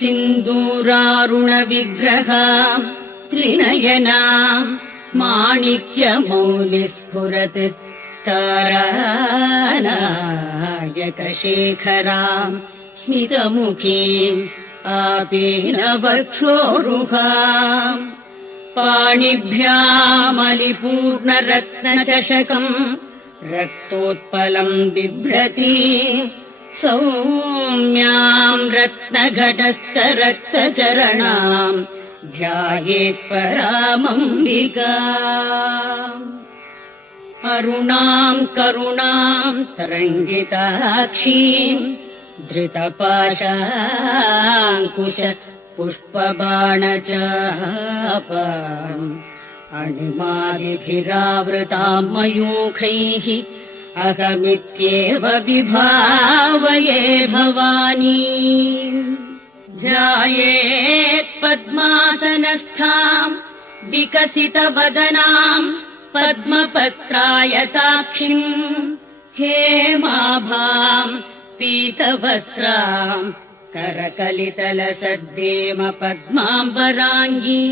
सिन्दूरारुणविग्रहाम् त्रिनयनाम् माणिक्यमौलिस्फुरत् तारानायकशेखराम् स्मितमुखीम् आपीनवक्षोरुहाम् पाणिभ्यामलिपूर्णरत्नचषकम् रक्तोत्पलम् बिभ्रती सौम्याम् रत्नघटस्थरक्तचरणाम् ध्यायेत्परामम्बिका अरुणाम् करुणाम् तरङ्गिताक्षीम् धृतपाशाङ्कुश पुष्पबाणचापाम् अणिमादिभिरावृताम् मयूखैः अहमित्येव विभावये भवानी ध्यायेत् पद्मासनस्थाम् विकसितवदनाम् पद्मपत्रायताक्षिम् हेमाभाम् पीतवस्त्राम् करकलितलसद्देम पद्माम्बराङ्गी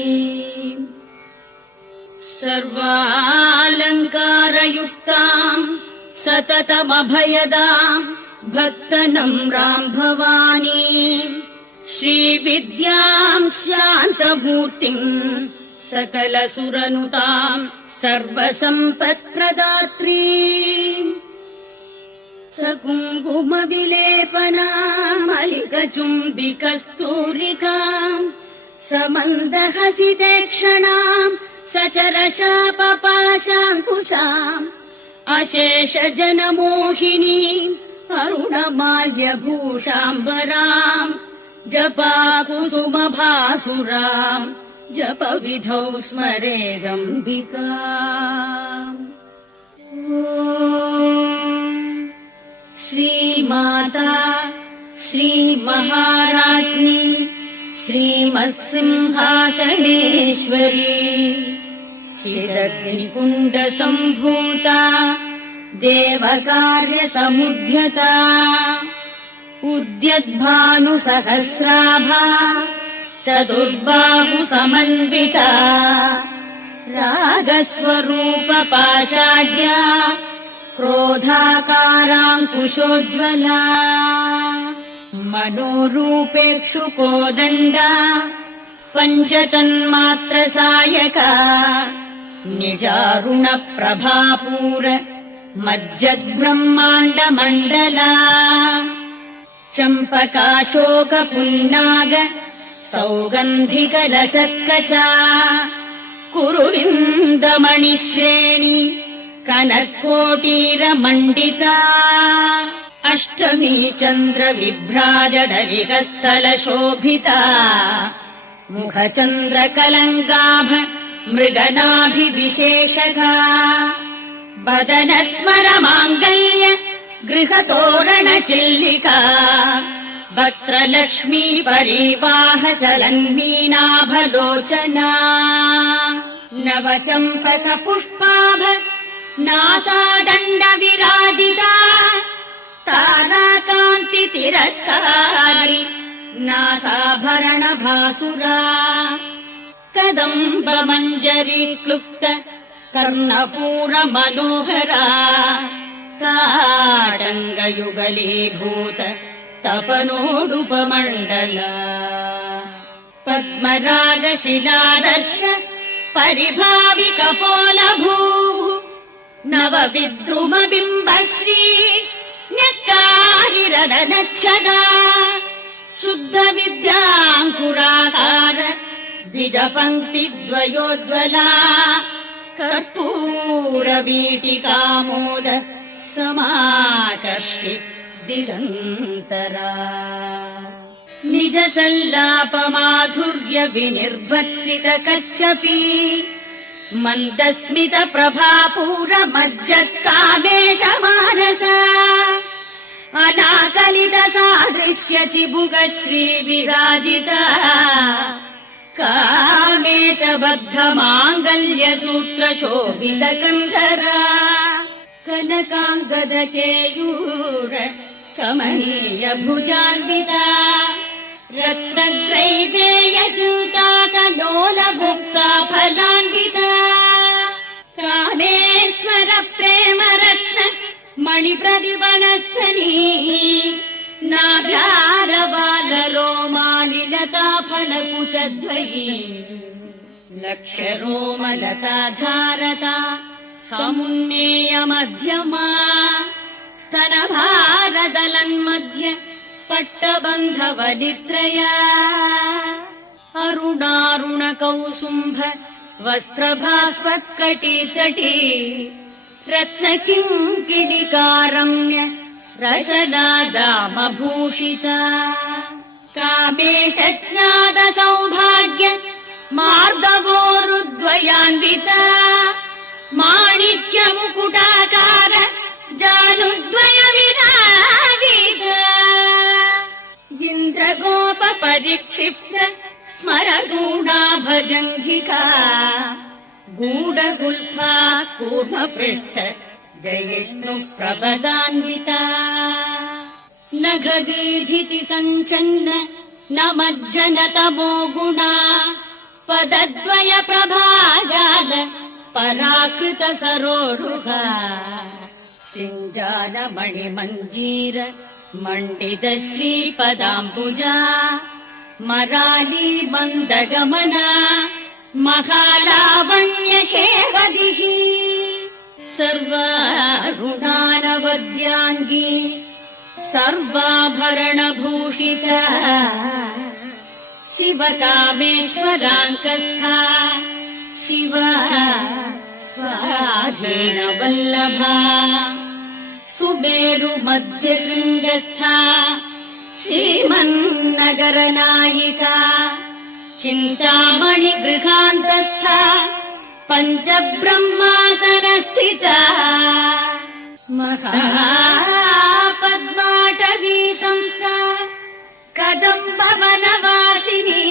सर्वालङ्कारयुक्ताम् सततमभयदाम् भक्तनम्राम् भवानी श्रीविद्याम् शान्तमूर्तिम् सकलसुरनुताम् सर्वसम्पत्प्रदात्री सकुङ्कुमविलेपनामलिकचुम्बिकस्तूरिकाम् समन्दहसितेक्षणाम् सचरशापपाशाङ्कुशाम् अशेषजनमोहिनीम् अरुणमाल्यभूषाम्बराम् जपाकुसुमभासुराम् जपविधौ स्मरेदम्बिका श्रीमाता श्रीमहाराज्ञी श्रीमत्सिंहासनेश्वरी चिदग्निकुण्डसम्भूता देवकार्यसमुद्यता उद्यद्भानुसहस्राभा चतुर्बाहुसमन्विता रागस्वरूपपाषाढ्या क्रोधाकाराङ्कुशोज्ज्वला मनोरूपेक्षुकोदण्डा पञ्चतन्मात्रसायका निजारुणप्रभापूर मज्जद्ब्रह्माण्डमण्डला चम्पकाशोकपुन्नाग सौगन्धिकलसत्कचा कुरुविन्दमणिश्रेणी कनकोटीरमण्डिता अष्टमी चन्द्रविभ्राजदलिकस्थलशोभिता मुखचन्द्रकलङ्काभ मृगनाभिविशेषका वदनस्मरमाङ्गल्य गृहतोरणचिल्लिका वक्त्रलक्ष्मी परिवाह चलन्मीनाभलोचना नवचम्पकपुष्पाभ नासादण्डविराजिता ताराकान्तितिरस्कारी नासाभरणभासुरा कदम्बमञ्जरी क्लुप्त कर्णपूरमनोहरा ताडङ्गयुगलीभूत तपनोडुपमण्डला पद्मरागशिलादर्श परिभाविकपोलभूः नवविद्रुमबिम्बश्री न्यक्कारिरदनच्छदा शुद्धविद्याङ्कुराकार द्विजपङ्क्तिद्वयोज्ज्वला कर्पूरवीटिकामोद समाकर्षि दिगन्तरा निजसल्लापमाधुर्य विनिर्भर्सितकच्छपी मन्दस्मितप्रभापूरमज्जत्कामेशमानसा अनाकलितसादृश्य चिबुकश्रीविराजिता कामेशबद्धमाङ्गल्यसूत्रशोभितकन्धरा कनकाङ्गदकेयूर कमनीय भुजान्विता रत्नग्रैवेयचूताकलोलभुक्ता फलान्विता कामेश्वर प्रेमरत्न मणिप्रतिवनस्थनी नाभ्यारबालरोमालिलता फलकुचद्वयी लक्ष्यरोमलता धारता समुन्नेय मध्यमा स्तनभारदलन्मध्य पट्टबन्धवलित्रया अरुणारुणकौसुम्भ वस्त्रभास्वत्कटितटी रत्नकिङ्किणिकारम्य रशनादामभूषिता कामेशज्ञातसौभाग्य मार्दवोरुद्वयान्विता माणिक्यमुकुटाकार जानुद्वय विराजिता इन्द्रगोपपरिक्षिप्त स्मरगूढाभजङ्घिका गूढगुल्फा कूर्मपृष्ठ जयिष्णुः प्रपदान्विता नखदीधिति सञ्चन्न न मज्जनतमो गुणा पदद्वय प्रभाजाल पराकृत सरोरुहा सिञ्जालमणिमञ्जीर मण्डित श्रीपदाम्बुजा मराली मन्दगमना महालावण्यशेवदिः सर्वारुणानवद्याङ्गी सर्वाभरणभूषिता शिवकामेश्वराङ्कस्था शिवा स्वाधीनवल्लभा सुमेरुमध्यशृङ्गस्था श्रीमन्नगरनायिका चिन्तामणिगृहान्तस्था पञ्चब्रह्मासनस्थिता महापद्माटवी संस्था कदम्बवनवासिनी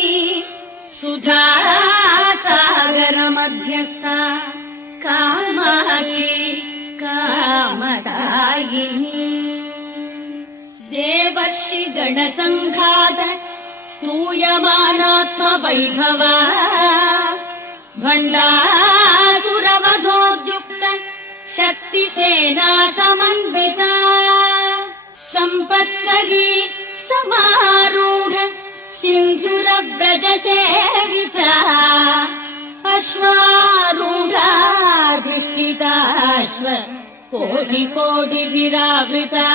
सुधासागरमध्यस्था कामाक्षी कामदायिनी देवर्षि गणसङ्घात स्तूयमानात्मवैभवा भण्डासुरवधोद्युक्त शक्तिसेना समन्विता सम्पत्करी समारूढ सिन्धुरव्रजसेविता अश्वारूढाधिष्ठिताश्व कोटिकोटिभिरावृता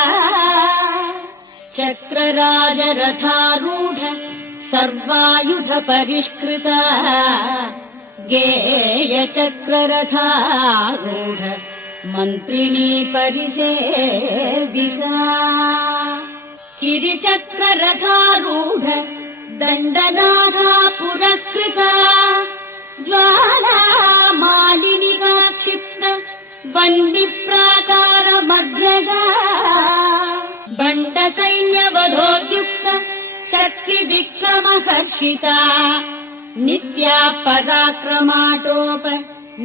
चक्रराजरथारूढ सर्वायुध परिष्कृता गेयचक्ररथारूढ मन्त्रिणी परिसेविका गिरिचक्ररथारूढ दण्डनाथा पुरस्कृता ज्वाला मालिनिका क्षिप्त वह्निप्राकार मध्यगा बण्डसैन्यवधोद्युक्त शक्तिविक्रमहर्षिता नित्या पराक्रमाटोप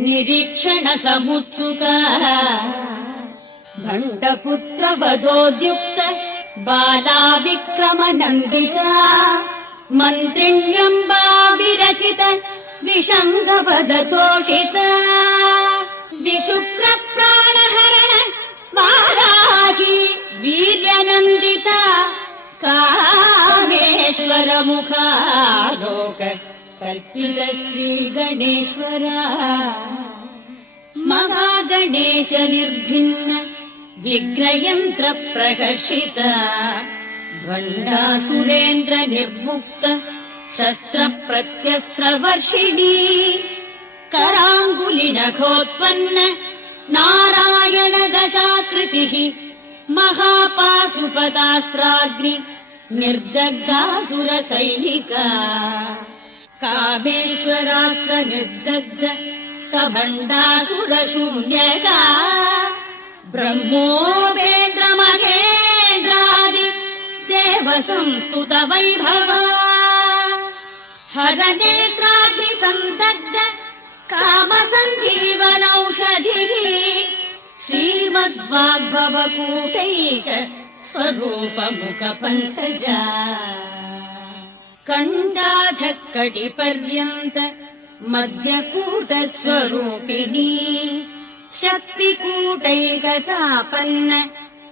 निरीक्षण समुत्सुका भण्डपुत्रवधोद्युक्त बाला विक्रमनन्दिता मन्त्रिण्यम्बा विरचित विशङ्गवदतोषिता विशुक्रप्राणहरण वाराही वीर्यनन्दिता कामेश्वरमुखालोक कल्पित श्रीगणेश्वरा महागणेश निर्भिन्न विग्रहयन्त्र प्रकर्षिता भण्डासुरेन्द्र निर्मुक्त शस्त्र प्रत्यस्त्र वर्षिणी कराङ्गुलिनखोत्पन्न नारायण दशाकृतिः महापाशुपतास्त्राग्नि निर्दग्धासुर सैनिका कामेश्वरास्त्र निर्दग्ध सभण्डासुर शून्यका ब्रह्मोपेन्द्रमहेन्द्रादि देव संस्तुत वैभवा हरनेत्राग्नि सन्दग्ध काम सञ्जीवनौषधिः श्रीमद्वाग्भवकूटैक स्वरूप मुख पङ्कजा कण्ठाधः कटिपर्यन्त मध्यकूटस्वरूपिणी शक्तिकूटैकतापन्न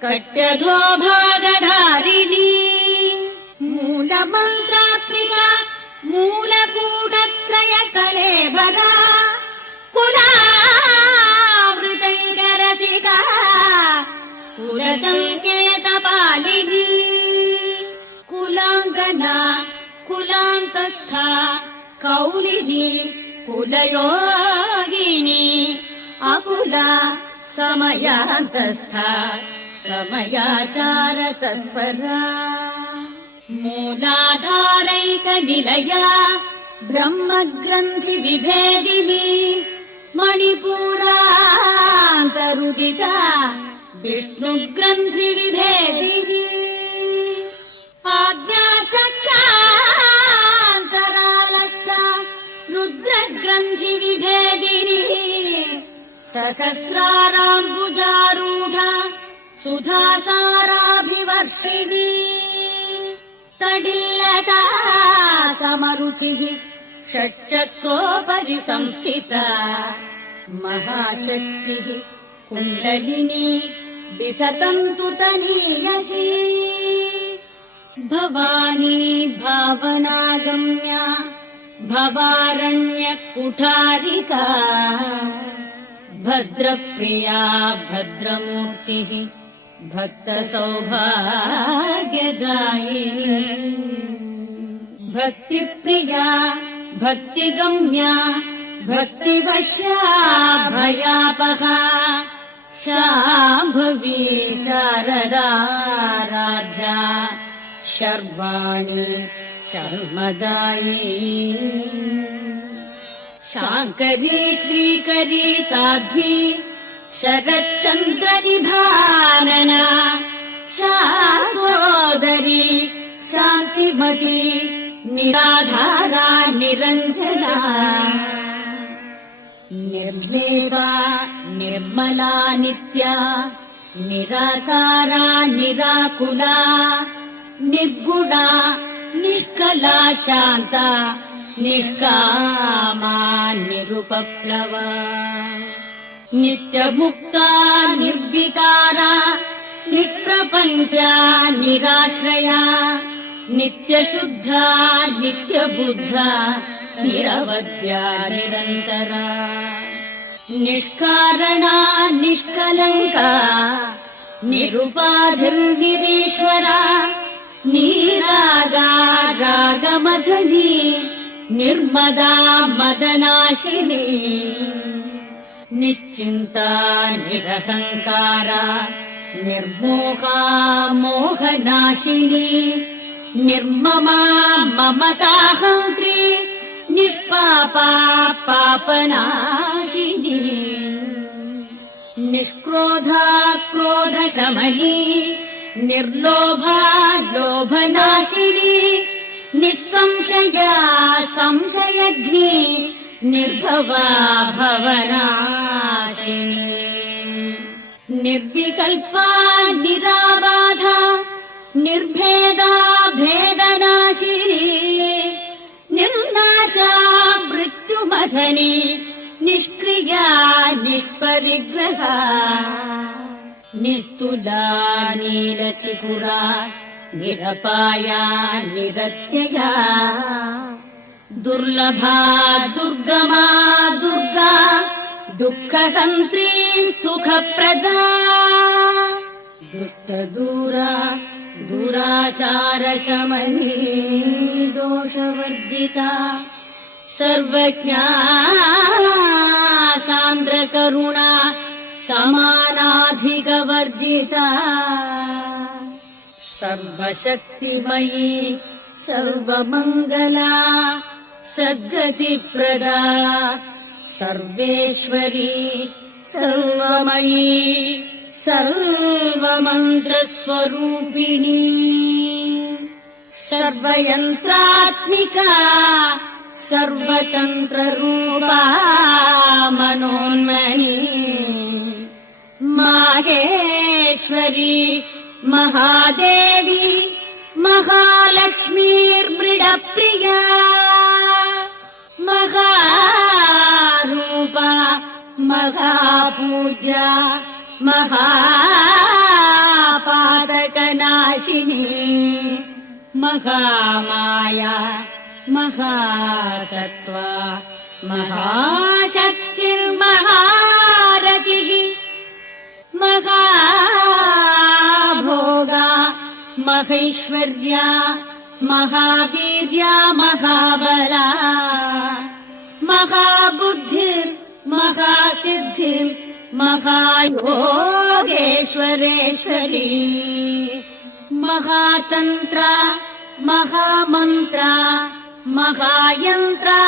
कट्यधो भागधारिणी मूलमन्त्रात्मिका मूलकूटत्रयकलेबरा कुलावृतैकरसिका कुलसङ्केतपालिनी कुलाङ्गना कुलान्तस्था कौलिनी कुलयोगिनी अकुला समयान्तस्था समयाचारतत्परा मूलाधारैकनिलया ब्रह्मग्रन्थिविभेदिनी मणिपुरान्तरुदिता विष्णुग्रन्थिविभेदिनी आज्ञाचक्रान्तरालष्टा रुद्रग्रन्थिविभेदिनी सहस्राराम्बुजारूढा सुधासाराभिवर्षिणी तडिल्लता समरुचिः षट्चक्रोपरि संस्थिता महाशक्तिः कुण्डलिनी विसतन्तु तनीयसी भवानी भावनागम्या भवारण्यकुठारिका भद्रप्रिया भद्रमूर्तिः भक्तसौभाग्यदायिनी भक्तिप्रिया भक्तिगम्या भक्तिवश्या भयापहा शाम्भवी शारदाराध्या शर्वाणि शर्मदायिनी शाङ्करी श्रीकरी साध्वी शरच्चन्द्रनिभानना शाकोदरी शान्तिमती निराधारा निरञ्जना निर्लेपा निर्मला नित्या निराकारा निराकुला निर्गुणा निष्कला शान्ता निष्कामा निरुपप्लवा नित्यमुक्ता निर्विकारा निष्प्रपञ्चा निराश्रया नित्यशुद्धा नित्यबुद्धा निरवद्या निरन्तरा निष्कारणा निष्कलङ्का निरुपाधिर्निरीश्वरा निरागा रागमदनी निर्मदा मदनाशिनी निश्चिन्ता निरहङ्कारा निर्मोहा मोहनाशिनी निर्ममा ममताहन्त्री निष्पापा पापनाशिनी निष्क्रोधा क्रोधशमनी निर्लोभा लोभनाशिनी निःसंशया संशयग्नी निर्भवा भवनाशिनी निर्विकल्पा निराबाधा निर्भेदा भेदनाशिनी निर्नाशा मृत्युमथनी निष्क्रिया निष्परिग्रहा निस्तुला नीलचिकुरा निरपाया निरत्यया दुर्लभा दुर्गमा दुर्गा दुःखहन्त्री सुखप्रदा दुष्टदूरा दुराचारशमनी दोषवर्जिता सर्वज्ञा सान्द्रकरुणा समानाधिकवर्जिता सर्वशक्तिमयी सर्वमङ्गला सद्गतिप्रदा सर्वेश्वरी सर्वमयी सर्वमन्त्रस्वरूपिणी सर्वयन्त्रात्मिका सर्वतन्त्ररूपा मनोन्मनी माहेश्वरी महादेवी महालक्ष्मीर्मृडप्रिया महारूपा महापूज्या महापातकनाशिनी महामाया महासत्त्वा महाशक्तिर्महारतिः महाभोगा महैश्वर्या महावीर्या महाबला महाबुद्धिर्महासिद्धिर् महायोगेश्वरेश्वरी महातन्त्रा महामन्त्रा महायन्त्रा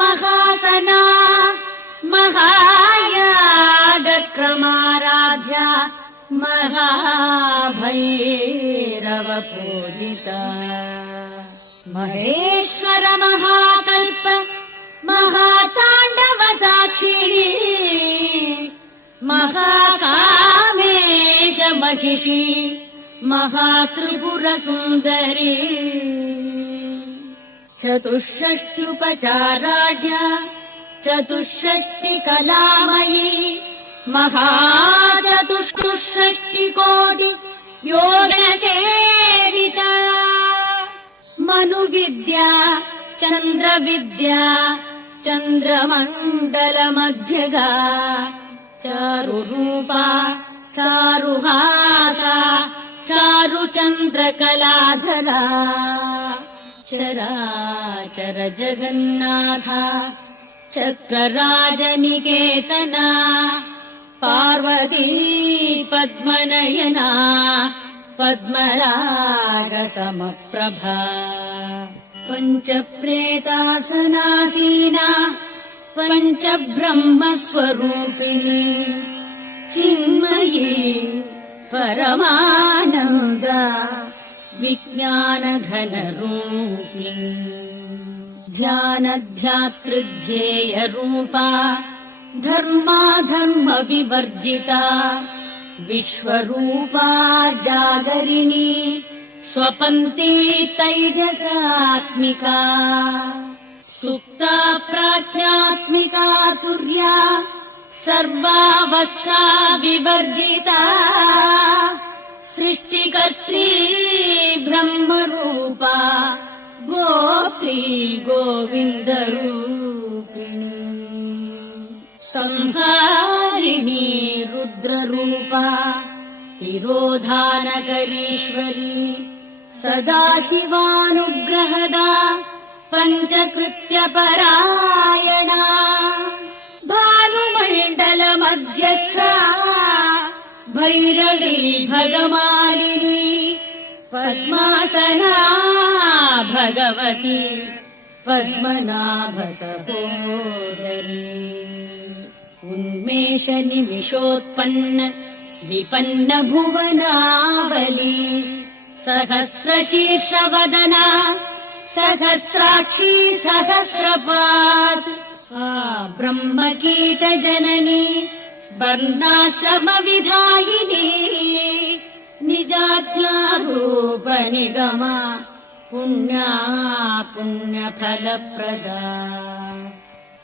महासना महायागक्रमाराध्या महाभैरवपूजिता महेश्वर महाकल्प महाताण्डवसाक्षिणी महाकामेश महिषी महात्रिपुरसुन्दरी चतुष्षष्ट्युपचाराढ्या चतुष्षष्टिकलामयी महाचतुष्षष्टिकोटि योगसेविता मनुविद्या चन्द्रविद्या चन्द्रमण्डलमध्यगा चारुरूपा चारुहासा चारुचन्द्रकलाधरा चराचर जगन्नाथा चक्रराजनिकेतना पार्वती पद्मनयना पद्मरागसमप्रभा पञ्चप्रेतासनासीना पञ्चब्रह्मस्वरूपिणी चिन्मयी परमानन्द विज्ञानघनरूपिणी ध्यानध्यातृध्येयरूपा धर्माधर्मविवर्जिता विश्वरूपा जागरिणी स्वपन्ती तैजसात्मिका सुप्ता प्राज्ञात्मिका तुर्या सर्वावस्था विवर्जिता सृष्टिकर्त्री ब्रह्मरूपा गोत्री गोविन्दरूपिणी संहारिणी रुद्ररूपा तिरोधानकरीश्वरी सदाशिवानुग्रहदा पञ्चकृत्यपरायणा भानुमण्डलमध्यस्था भैरवी भगमालिनी पद्मासना भगवती पद्मनाभसहोदरी उन्मेष निमिषोत्पन्न विपन्न भुवनावली सहस्रशीर्षवदना सहस्राक्षी सहस्रपात् ब्रह्मकीटजननी वर्णाश्रमविधायिनी निजाज्ञारूपनिगमा पुण्या पुण्यफलप्रदा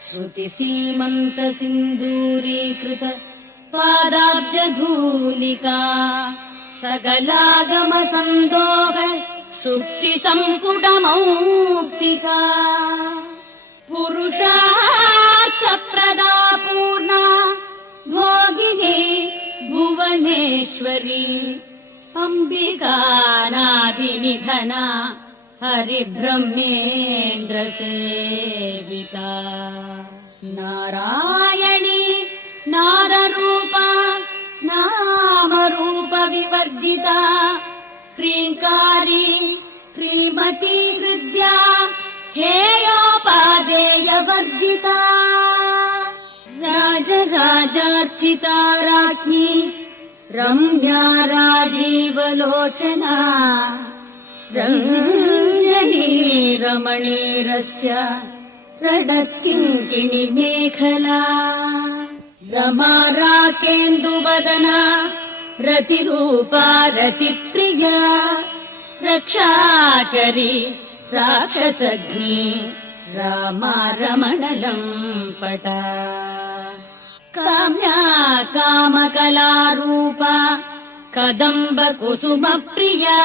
श्रुतिसीमन्तसिन्दूरीकृत पादाब्जधूलिका सकलागमसन्दोह शुक्तिसम्पुटमौक्तिका पुरुषार्थप्रदा पूर्णा भोगिनी भुवनेश्वरी अम्बिकानादिनिधना हरिब्रह्मेन्द्रसेविता नारायणी नादरूपा नामरूपविवर्जिता ह्रीङ्कारी ह्रीमती हृद्या हेयोपादेयवर्जिता राजराजार्चिता राज्ञी रम्या राजीवलोचना रञ्जनी रमणीरस्य रडत्किङ्किणी मेखला रमा राकेन्दुवदना रतिरूपा रतिप्रिया रक्षाकरी राक्षसघ्नी रामा रमणलम् पटा काम्या कामकलारूपा कदम्ब कुसुमप्रिया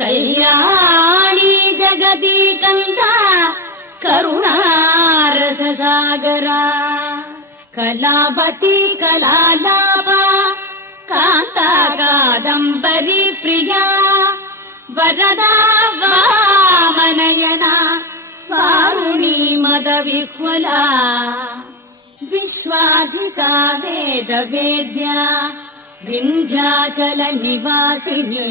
कल्याणी जगती कन्दा करुणारससागरा कलावती कलालापा कान्ता कादम्बरी प्रिया वरदा वामनयना वारुणी मदविह्वला विश्वाजिता वेदवेद्या विन्ध्याचल निवासिनी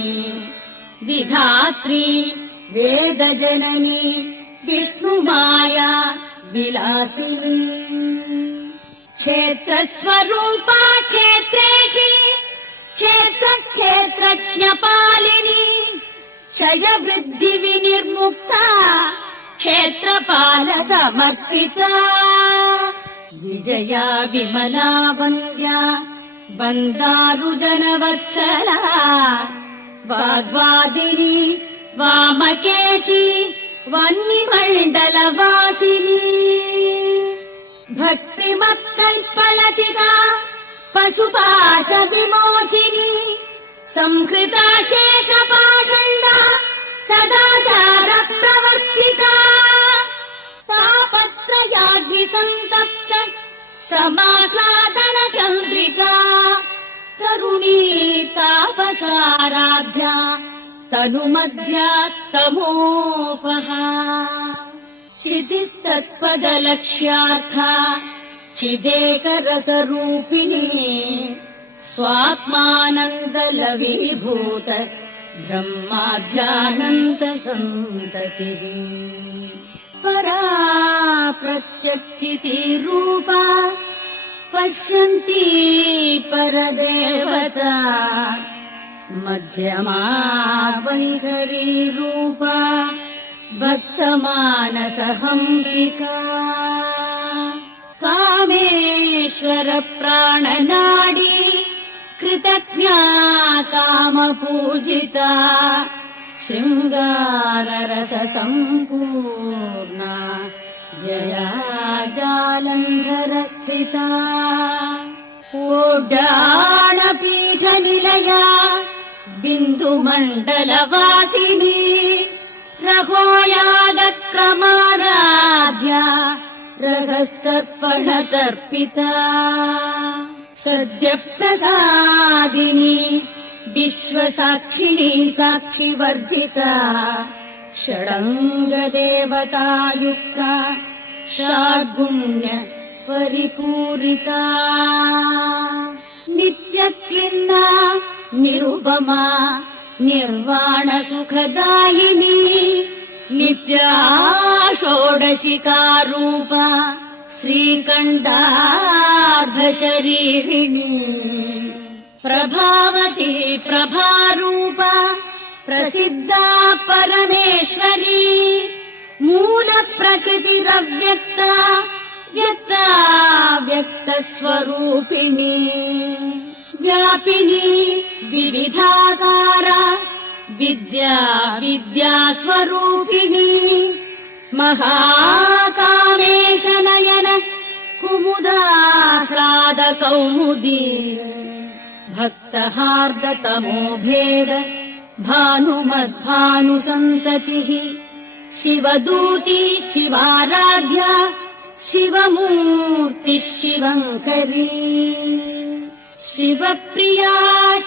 विधात्री वेदजननी विष्णुमाया विलासिनी क्षेत्रस्वरूपा क्षेत्रेशी क्षेत्रक्षेत्रज्ञपालिनी क्षयवृद्धि विनिर्मुक्ता क्षेत्रपाल समर्चिता विजया विमला वन्द्या बन्दारुजनवत्सला वाग्वादिनी वामकेशी वह्निमण्डलवासिनी भक्तिमत्कल्पलतिका पशुपाश विमोचिनी संहृता शेषपाषण्डा सदाचार प्रवर्तिका तापत्रयाग्निसन्तप्त समाह्लादन चन्द्रिका तरुणी तापसाराध्या तनुमध्या तमोपहा चितिस्तत्पदलक्ष्यार्था चिदेकरसरूपिणी स्वात्मानन्दलवीभूत ब्रह्माध्यानन्दसन्ततिः परा प्रत्यक्षितिरूपा पश्यन्ती परदेवता मध्यमा वैखरी रूपा भक्तमानसहंसिका कामेश्वर प्राणनाडी कृतज्ञा कामपूजिता शृङ्गाररससम्पूर्णा जया जालन्धरस्थिता ओड्डाणपीठनिलया बिन्दुमण्डलवासिनी रघोयागक्रमाराध्या रहस्तर्पणतर्पिता सद्यप्रसादिनी विश्वसाक्षिणी साक्षिवर्जिता षडङ्गदेवतायुक्ता षड्गुण्य परिपूरिता नित्यक्लिन्ना निरुपमा निर्वाणसुखदायिनी नित्या षोडशिकारूपा श्रीकण्ठार्धशरीरिणी प्रभावती प्रभारूपा प्रसिद्धा परमेश्वरी मूलप्रकृतिरव्यक्ता व्यक्ता व्यक्तस्वरूपिणी व्यापिनी विविधाकारा विद्या विद्यास्वरूपिणी महाकामेशनयन कुमुदाह्लादकौमुदी भक्तहार्दतमोभेद भानुमद्भानुसन्ततिः शिवदूती शिवाराध्या शिवमूर्तिः शिवङ्करी शिवप्रिया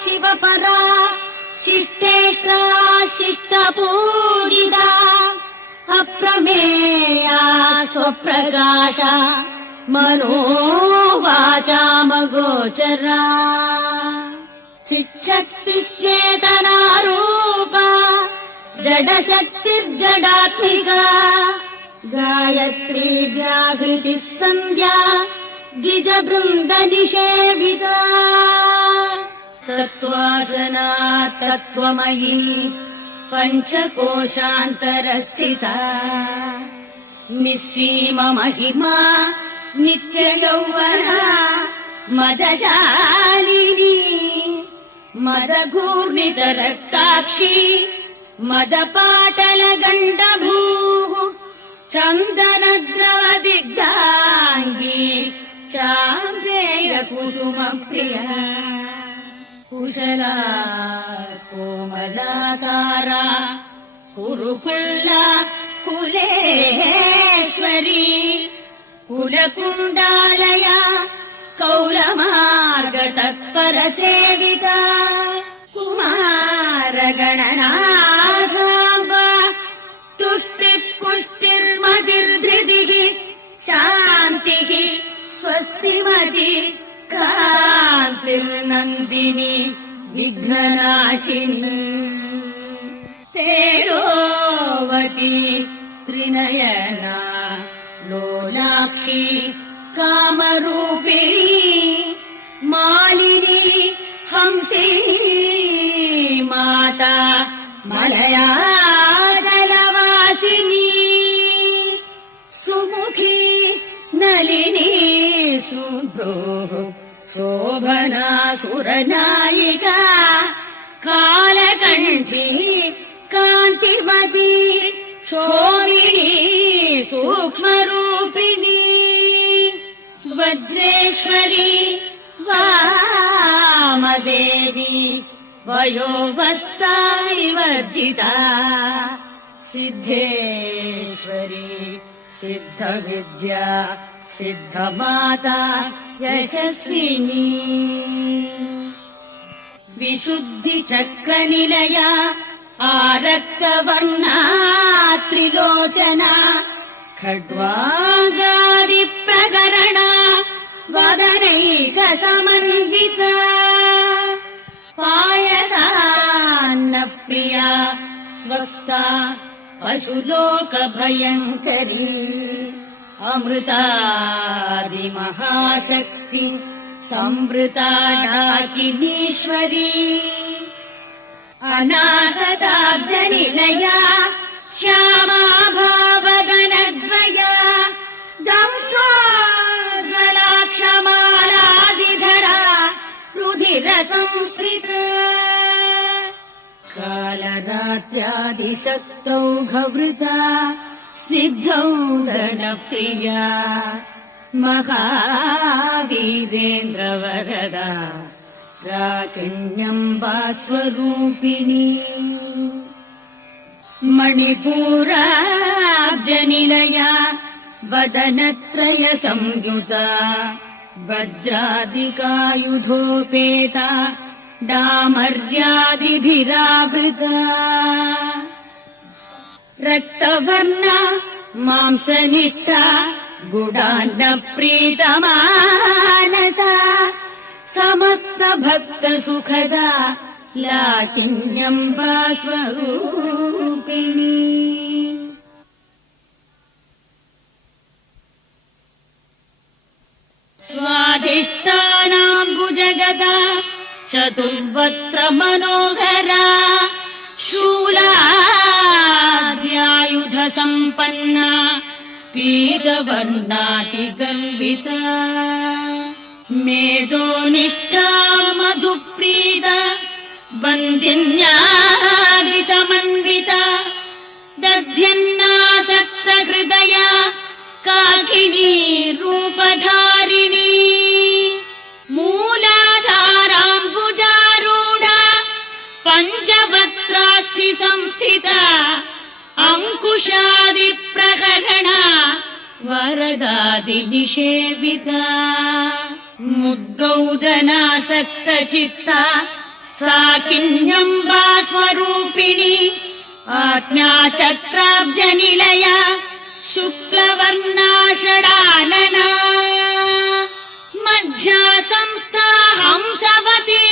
शिवपरा शिष्टेष्टा शिष्टपूजिता अप्रमेया स्वप्रकाशा मनोवाचामगोचरा चिच्छक्तिश्चेतनारूपा जडशक्तिर्जडात्मिका गायत्री व्याहृतिः सन्ध्या द्विजबृन्दनिषेविता तत्त्वासना तत्त्वमयी पञ्चकोशान्तरस्थिता निःसीममहिमा नित्ययौवना मदशालिनी मदघूर्णितरक्ताक्षी मदपाटलगण्डभूः चन्दनद्रवदिग्धाङ्गी चाम्रेयकुसुमप्रिया कुशला कोमलाकारा कुरुकुल्ला कुलेश्वरी कुलकुण्डालया कौलमार्गतत्परसेविता कुमारगणनाथाम्ब तुष्टिः पुष्टिर्मतिर्धृतिः शान्तिः स्वस्तिमति कान्तिर्नन्दिनी विघ्ननाशिनी तेजोवती त्रिनयना लोलाक्षी कामरूपिणी मालिनी हंसी माता मलया जलवासिनी सुमुखी नलिनी सुभ्रोः शोभना सुरनायिका कालकण्ठी कान्तिमती शोभिनी सूक्ष्मरूपिणी वज्रेश्वरी वामदेवी वयोवस्थाविवर्जिता सिद्धेश्वरी सिद्धविद्या सिद्धमाता यशस्विनी विशुद्धिचक्रनिलया आरक्तवर्णा त्रिलोचना खड्वागादिप्रकरणा वदनैकसमन्विता पायसान्नप्रिया वक्ता पशुलोकभयङ्करी अमृतादिमहाशक्ति संवृता डाकिनीश्वरी अनागताब्जनिलया श्यामा भावगणद्वया दंष्ट्रोज्ज्वलाक्षमालादिधरा रुधिरसंस्कृता कालरात्र्यादिशक्तौ घवृता सिद्धौधनप्रिया महावीरेन्द्रवरदा राकिण्यम्बा स्वरूपिणी मणिपूराब्जनिलया वदनत्रय संयुता वज्रादिकायुधोपेता डामर्यादिभिरावृता रक्तवर्णा मांसनिष्ठा गुडान्नप्रीतमानसा समस्त भक्त सुखदा लाकिन्यम्बा स्वरूपिणी स्वाधिष्ठानाम्बुजगदा चतुर्वत्र मनोहरा शूलाद्यायुध सम्पन्ना पीतवर्णातिगर्विता मेदोनिष्ठा मधुप्रीता बन्धिन्यादिसमन्विता दध्यन्नासक्तहृदया काकिनी रूपधारिणी मूलाधाराम्बुजारूढा पञ्चवक्त्रास्थि संस्थिता अंकुशादिप्रकरणा वरदादिनिषेविता मुद्गौदनासक्तचित्ता साकिन्यम्बा स्वरूपिणी आज्ञाचक्राब्जनिलया शुक्लवर्णा षडानना मध्या संस्था हंसवती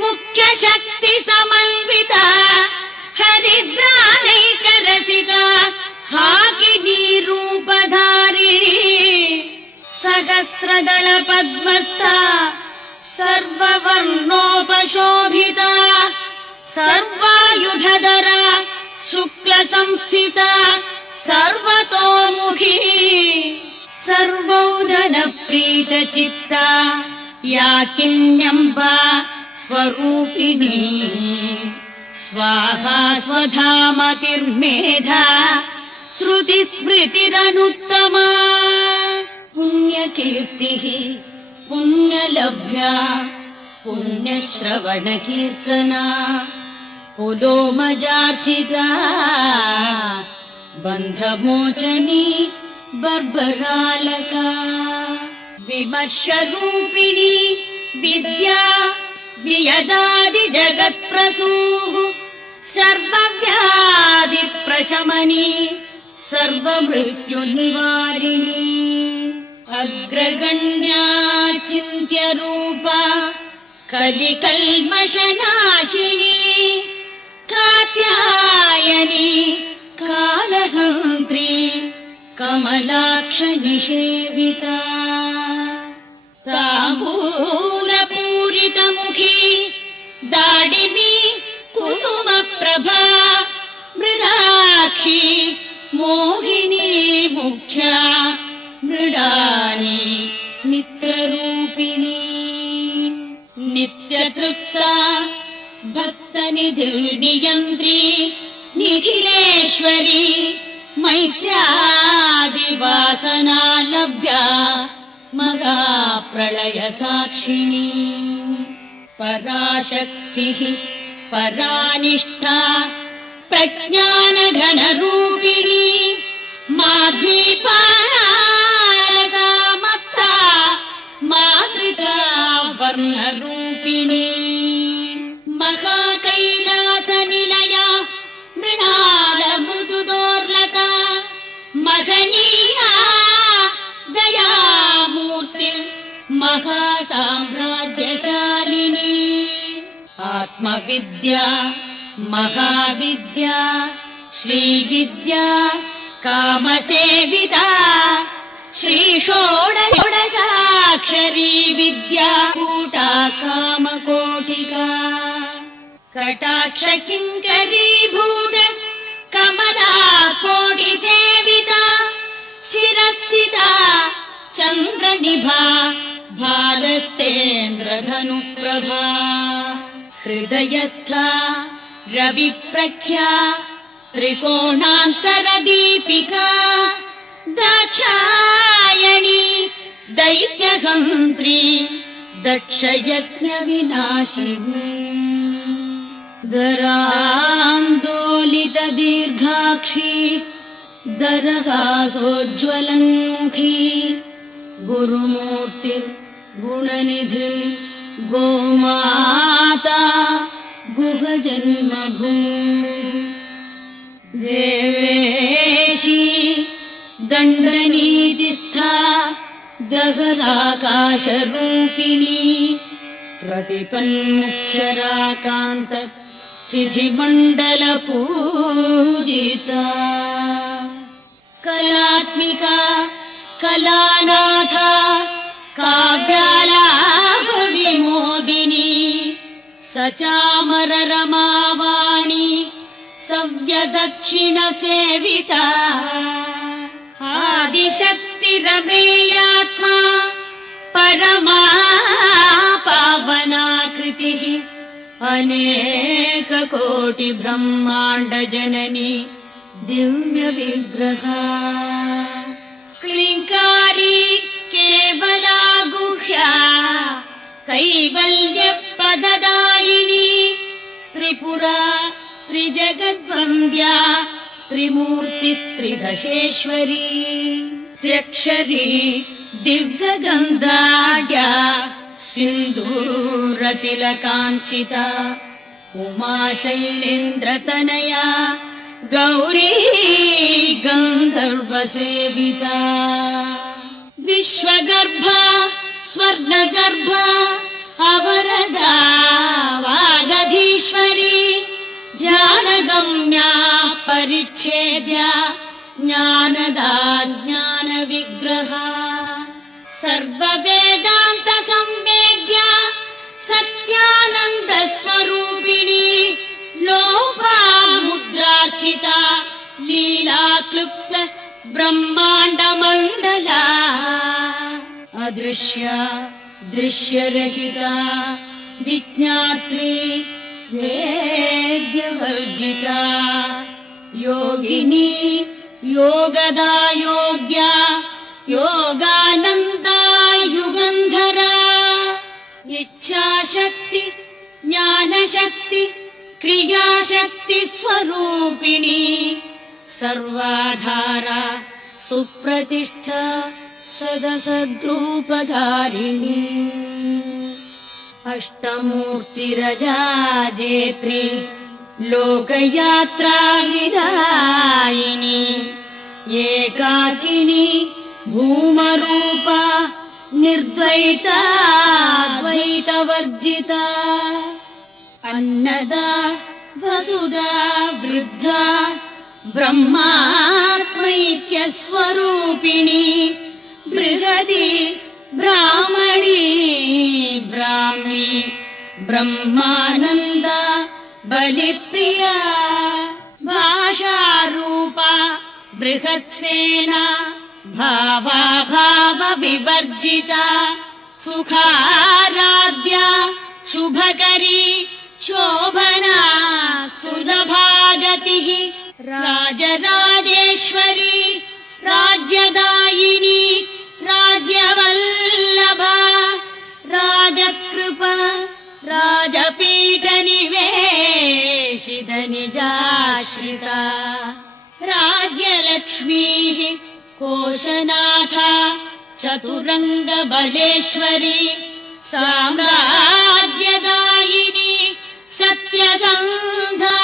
मुख्यशक्तिसमन्विता हरिद्रानैकरसिका हाकिनी रूपधारिणी सहस्रदलपद्मस्था सर्ववर्णोपशोभिता सर्वायुधधरा शुक्लसंस्थिता सर्वतोमुखी सर्वौदनप्रीतचित्ता याकिन्यम्बा स्वरूपिणी स्वाहा स्वधामतिर्मेधा श्रुतिस्मृतिरनुत्तमा पुण्यकीर्तिः पुण्यलभ्या पुण्यश्रवणकीर्तना पुलोमजार्चिता बन्धमोचनी बर्बरालका विमर्शरूपिणी विद्या वियदादि जगत्प्रसूः सर्वव्याधिप्रशमनी सर्वमृत्युनिवारिणी अग्रगण्या चिन्त्यरूपा कलिकल्मषनाशिनी कात्यायनी कालहन्त्री कमलाक्षनिषेविता ताम्बूलपूरितमुखी दाडिनी कुसुमप्रभा मृदाक्षी मोहिनी मुख्या मृडानी मित्ररूपिणी नित्यतृप्ता भक्तनिधिर्नियन्त्री निखिलेश्वरी मैत्र्यादिवासना लभ्या महाप्रलयसाक्षिणी पराशक्तिः परानिष्ठा प्रज्ञानघनरूपिणी माध्वीपारसामत्ता मातृका वर्णरूपिणी महाकैलासनिलया मृणालमृदुदोर्लता महनीया दयामूर्तिर् महासाम्राज्यशालिनी आत्मविद्या महाविद्या श्रीविद्या कामसेविता श्रीषोडशाक्षरी विद्या कूटा कामकोटिका कटाक्ष किङ्करीभूत कमला कोटिसेविता शिरस्थिता चन्द्रनिभा भालस्तेन्द्रधनुप्रभा हृदयस्था रविप्रख्या त्रिकोणान्तरदीपिका दाक्षायणी दैत्यहन्त्री दक्षयज्ञविनाशिनी दरान्दोलितदीर्घाक्षी दरहासोज्ज्वलन्मुखी गुरुमूर्तिर्गुणनिधिर्गोमाता गुहजन्मभूः देवेशी दण्डनीतिस्था दहराकाशरूपिणी प्रतिपन्मुख्यराकान्त तिथिमण्डलपूजिता कलात्मिका कलानाथा काव्यालापविमोदिनी सचामररमावाणी सव्यदक्षिणसेविता आदिशक्तिरमेयात्मा परमा पावनाकृतिः अनेककोटिब्रह्माण्डजननी दिव्यविग्रहा क्लिङ्कारी केवला गुह्या कैवल्यपददायिनी त्रिपुरा त्रिजगद्वन्द्या त्रिमूर्तिस्त्रिदशेश्वरी त्र्यक्षरी दिव्यगन्धाढ्या सिन्दूरतिलकाञ्चिता उमाशैलेन्द्रतनया गौरी गन्धर्वसेविता विश्वगर्भा स्वर्णगर्भा अवरदा वागधीश्वरी ज्ञानगम्या परिच्छेद्या ज्ञानदा ज्ञानविग्रहा सर्ववेदान्तसंवेद्या सत्यानन्दस्वरूपिणी लोपामुद्रार्चिता लीलाक्लुप्त ब्रह्माण्डमण्डला अदृश्या दृश्यरहिता विज्ञात्री वेद्यवर्जिता योगिनी योगदा योग्या योगानन्दा युगन्धरा इच्छाशक्ति ज्ञानशक्ति क्रियाशक्ति स्वरूपिणी सर्वाधारा सुप्रतिष्ठा सदसद्रूपधारिणी अष्टमूर्तिरजाजेत्री लोकयात्रा विधायिनी एकाकिनी भूमरूपा निर्द्वैता द्वैतवर्जिता अन्नदा वसुधा वृद्धा ब्रह्मात्मैक्यस्वरूपिणी बृहदी ब्राह्मणी ब्राह्मी ब्रह्मानन्दा बलिप्रिया भाषारूपा बृहत्सेना भावाभावविवर्जिता सुखाराध्या शुभकरी शोभना सुलभागतिः राजराजेश्वरी राज्यदायिनी राज्यवल्लभा राजकृपा राजपीठनिवेशितनिजाश्रिता राज्यलक्ष्मीः कोशनाथा चतुरङ्गबलेश्वरी साम्राज्यदायिनी सत्यसन्धा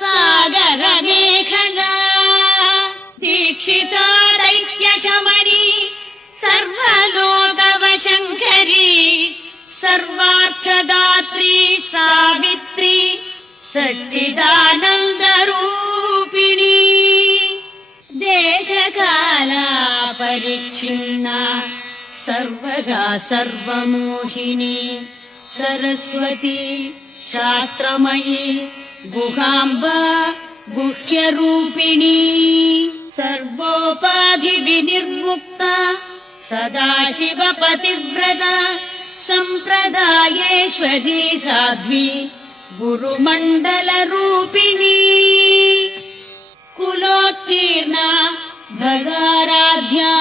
सागरमेखला दीक्षिता दैत्यशमनी सर्वलोकवशङ्करी सर्वार्थदात्री सावित्री सच्चिदानन्दरूपिणी देशकाला परिच्छिन्ना सर्वगा सर्वमोहिनी सरस्वती शास्त्रमयी गुहाम्बा गुह्यरूपिणी सर्वोपाधिविनिर्मुक्ता सदाशिवपतिव्रता सम्प्रदायेश्वरी साध्वी गुरुमण्डलरूपिणी कुलोत्तीर्णा भगाराध्या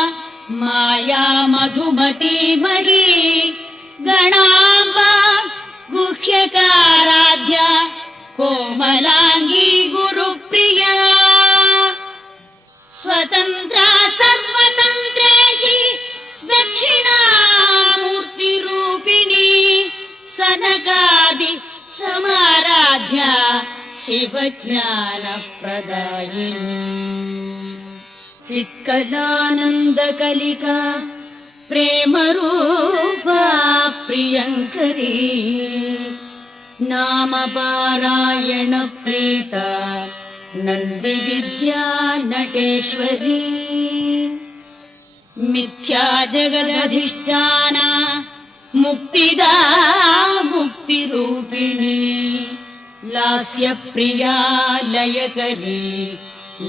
माया मधुमती मही गणाम्बा गुह्यकाराध्या कोमलांगी गुरुप्रिया स्वतन्त्रा सर्वतन्त्रेषि दक्षिणामूर्तिरूपिणी सनकादि समाराध्या शिवज्ञानप्रदायिनी चित्कलानन्दकलिका प्रेमरूपा प्रियङ्करी नामपारायणप्रीता नन्दिविद्या नटेश्वरी मिथ्या जगदधिष्ठाना मुक्तिदा मुक्तिरूपिणी लास्यप्रिया लयकरी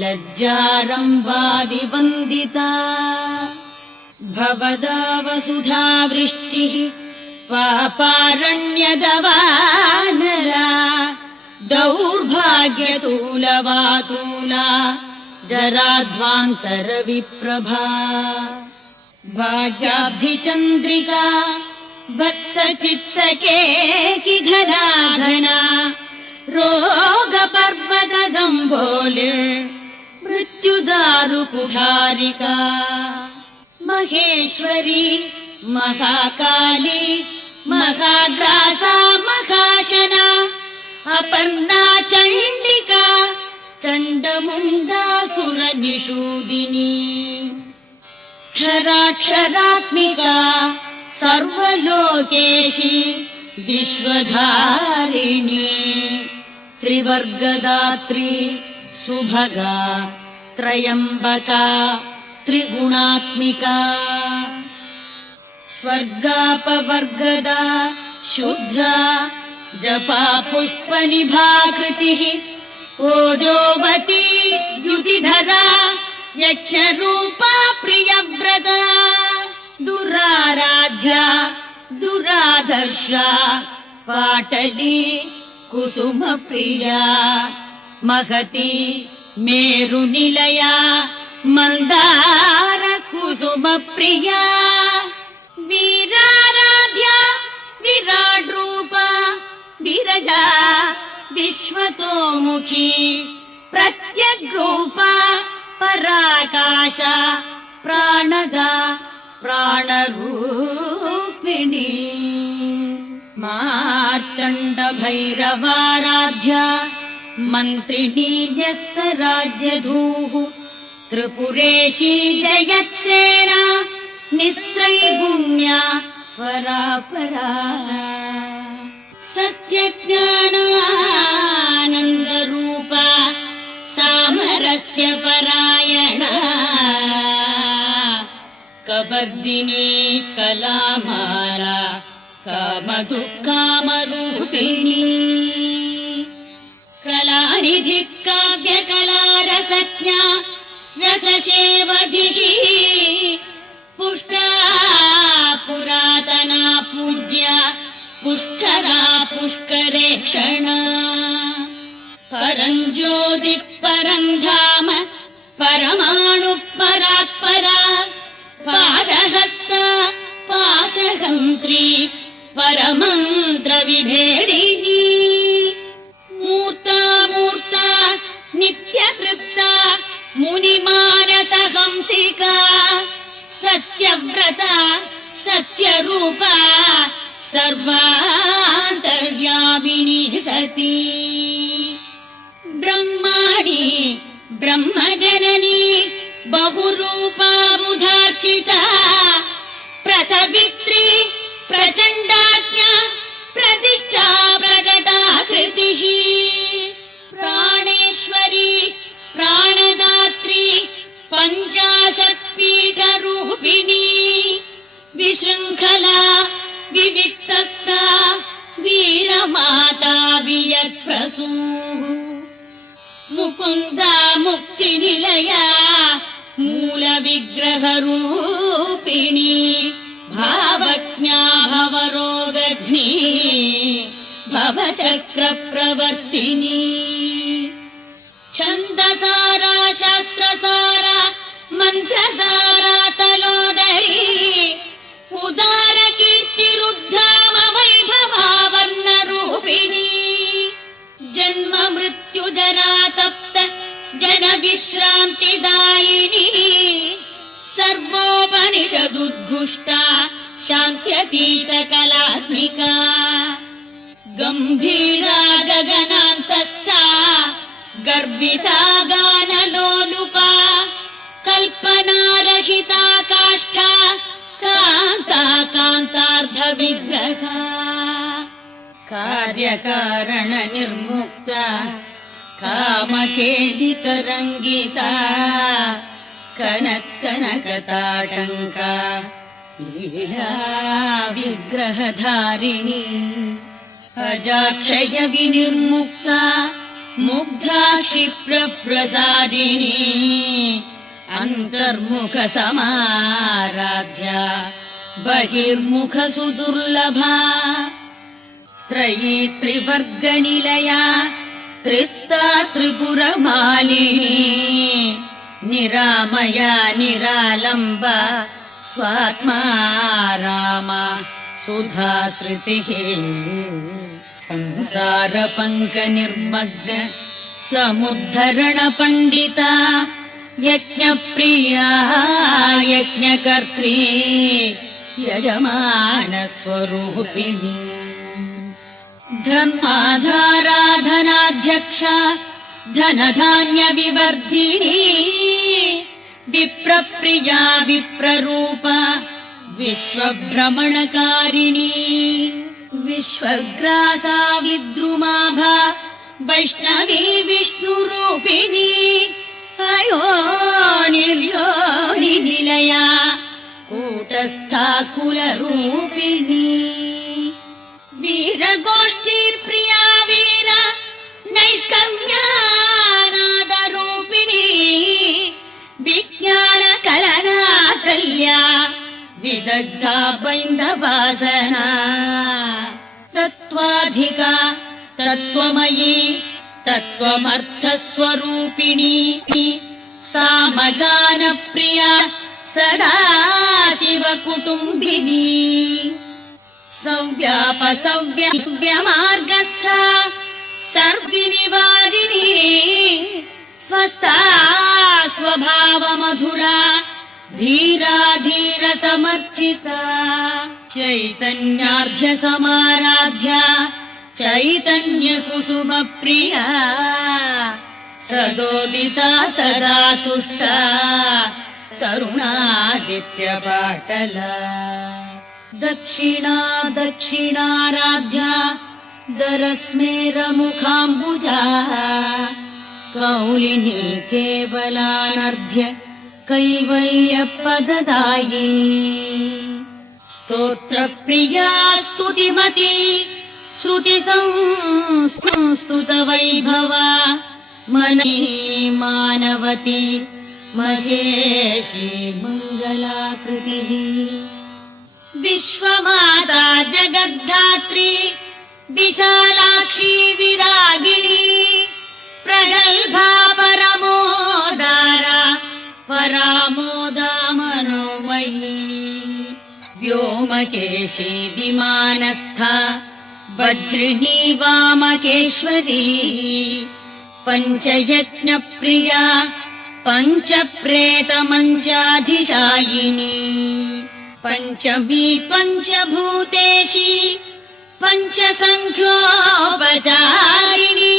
लज्जारम्भादिवन्दिता भवदा वसुधा वृष्टिः पापारण्यदवानला दौर्भाग्यतूलवातूला जराध्वान्तरविप्रभा भाग्याब्धिचन्द्रिका भक्तचित्तकेकि घना घना रोगपर्वतदम्भोलिर् मृत्युदारुकुठारिका महेश्वरी महाकाली महाग्रासा महाशना अपर्णा चण्डिका चण्डमुण्डासुरनिषूदिनी क्षराक्षरात्मिका सर्वलोकेशी विश्वधारिणी त्रिवर्गदात्री सुभगा त्रयम्बका त्रिगुणात्मिका स्वर्गापवर्गदा शुद्धा जपा पुष्पनिभाकृतिः ओजोवती द्युतिधरा यज्ञरूपा प्रियव्रता दुराराध्या दुराधर्षा पाटली कुसुमप्रिया महती मेरुनिलया मन्दार कुसुमप्रिया वीराराध्या विराड्रूपा विरजा विश्वतोमुखी प्रत्यग्रूपा पराकाशा प्राणदा प्राणरूपिणी मार्तण्ड भैरवाराध्या मन्त्रिणी न्यस्तराज्यधूः त्रिपुरेशी जयत्सेना निस्त्रैगुण्या परापरा सत्यज्ञानानन्दरूपा सामरस्य परायणा कबर्दिनी कलामाला कामदुःखामरूपिणी कलानिधि काव्यकलारसज्ञा रससेवधिः पुष्टा पुरातना पूज्या पुष्करा पुष्करेक्षणा परञ्ज्योतिः परन्धाम परमाणु परात्परा पाशहस्ता पाशहन्त्री परमन्त्रविभेदिनी मूर्ता मूर्ता नित्यतृप्ता मुनिमानसहंसिका सत्यव्रता सत्यरूपा सर्वान्तर्यामिनी सती ब्रह्माणि ब्रह्मजननी बहुरूपा बुधार्चिता प्रसवित्री प्रचण्डाज्ञा प्रतिष्ठा प्रकटाकृतिः प्राणेश्वरी प्राणदात्री पञ्चाशत्पीठरूपिणी विशृङ्खला विविक्तस्था वीरमाता वियत्प्रसूः मुकुन्दा मुक्तिनिलया मूलविग्रहरूपिणी भावज्ञा भवरोगघ्नी भवचक्रप्रवर्तिनी छन्दसारा शास्त्रसारा मन्त्रसारा तलोदरी उदारकीर्तिरुद्धाम वैभवावर्णरूपिणी जन्म मृत्युजरा तप्त जनविश्रान्तिदायिनी सर्वोपनिषदुद्घुष्टा शान्त्यतीतकलात्मिका गम्भीरा गगनान्तस्था गर्विता गानलोलुपा कल्पनारहिता काष्ठा कान्ता कान्तार्धविग्रहा कार्यकारणनिर्मुक्ता कामकेलितरङ्गिता कनत्कनकताटङ्का लीला विग्रहधारिणी अजाक्षय विनिर्मुक्ता मुग्धा क्षिप्रप्रसादिनी अन्तर्मुख समाराध्या बहिर्मुख सुदुर्लभा त्रयी त्रिवर्गनिलया त्रिस्ता त्रिपुरमालिनी निरामया निरालम्बा स्वात्मा रामा सुधाश्रुतिः संसारपङ्कनिर्मग्न समुद्धरण पण्डिता यज्ञप्रिया यज्ञकर्त्री यजमानस्वरूपिणी धर्माधाराधनाध्यक्षा धनधान्यविवर्धिनी विप्रप्रिया विप्ररूपा विश्वभ्रमणकारिणी विश्वग्रासा विद्रुमाभा वैष्णवी विष्णुरूपिणी अयोनिर्योनिनिलया कूटस्था कुलरूपिणी वीरगोष्ठी प्रिया वीर नैष्कर्म्यानादरूपिणी विज्ञानकलना कल्या विदग्धा बैन्दवासना तत्त्वाधिका सत्त्वमयी तत्त्वमर्थस्वरूपिणी सामगानप्रिया सदा शिवकुटुम्बिनी सव्यापसव्यमार्गस्था सर्वनिवारिणी स्वस्था स्वभावमधुरा धीरा धीर समर्चिता चैतन्यार्घ्य समाराध्या चैतन्यकुसुमप्रिया सदोदिता सदा तुष्टा तरुणादित्यपाटला दक्षिणा दक्षिणाराध्या दरस्मेरमुखाम्बुजा कौलिनी केवलानर्घ्य कैवल्यपददायिनी स्तोत्रप्रिया स्तुतिमती श्रुतिसंस्तुतवैभवा मनी मानवती महेशी मङ्गलाकृतिः विश्वमाता जगद्धात्री विशालाक्षी विरागिणी प्रगल्भा परमोदारा परामोदा मनोमयी व्योमकेशी विमानस्था वज्रिणी वामकेश्वरी पञ्चयज्ञप्रिया पञ्चप्रेतमञ्चाधिशायिनी पञ्चमी पञ्चभूतेशी पञ्चसङ्ख्योपचारिणी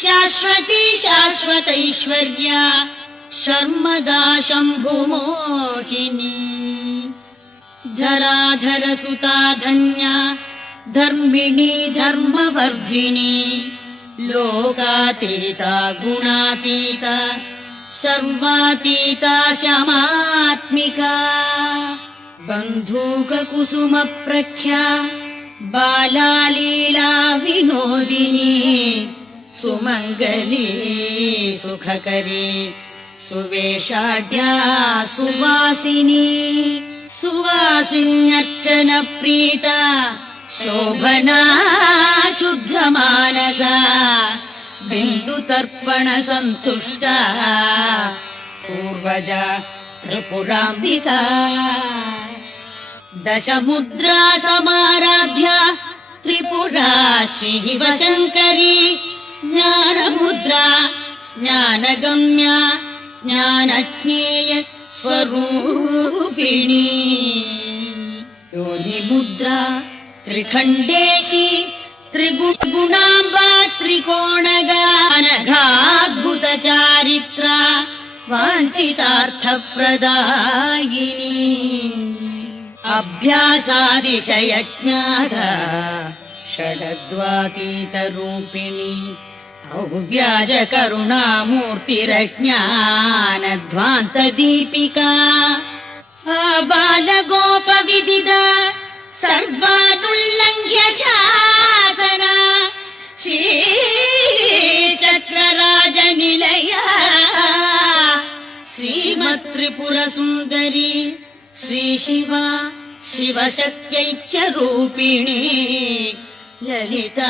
शाश्वती शाश्वतैश्वर्या शर्मदा शम्भुमोहिनी धराधरसुता धन्या धर्मिणी धर्मवर्धिनी लोकातीता गुणातीता सर्वातीता शमात्मिका बन्धूककुसुमप्रख्या बालालीला विनोदिनी सुमङ्गली सुखकरी सुवेशाढ्या सुवासिनी सुवासिन्यर्चनप्रीता शोभना शुद्धमानसा बिन्दुतर्पणसन्तुष्टा पूर्वजा त्रिपुराम्बिका दशमुद्रा समाराध्या त्रिपुरा शिवशङ्करी ज्ञानमुद्रा ज्ञानगम्या ज्ञानज्ञेय स्वरूपिणी योनिमुद्रा त्रिखण्डेशी त्रिगुणाम्बा त्रिकोणगानघाद्भुतचारित्रा वाञ्छितार्थप्रदायिनी अभ्यासादिशयज्ञाता षडद्वातीतरूपिणी औव्याजकरुणामूर्तिरज्ञानध्वान्तदीपिका बालगोपविदिता सर्वानुल्लङ्घ्य शासना श्रीचक्रराजनिलया श्रीमत्त्रिपुरसुन्दरी श्रीशिवा शिवशक्त्यैक्यरूपिणी ललिताम्बिका।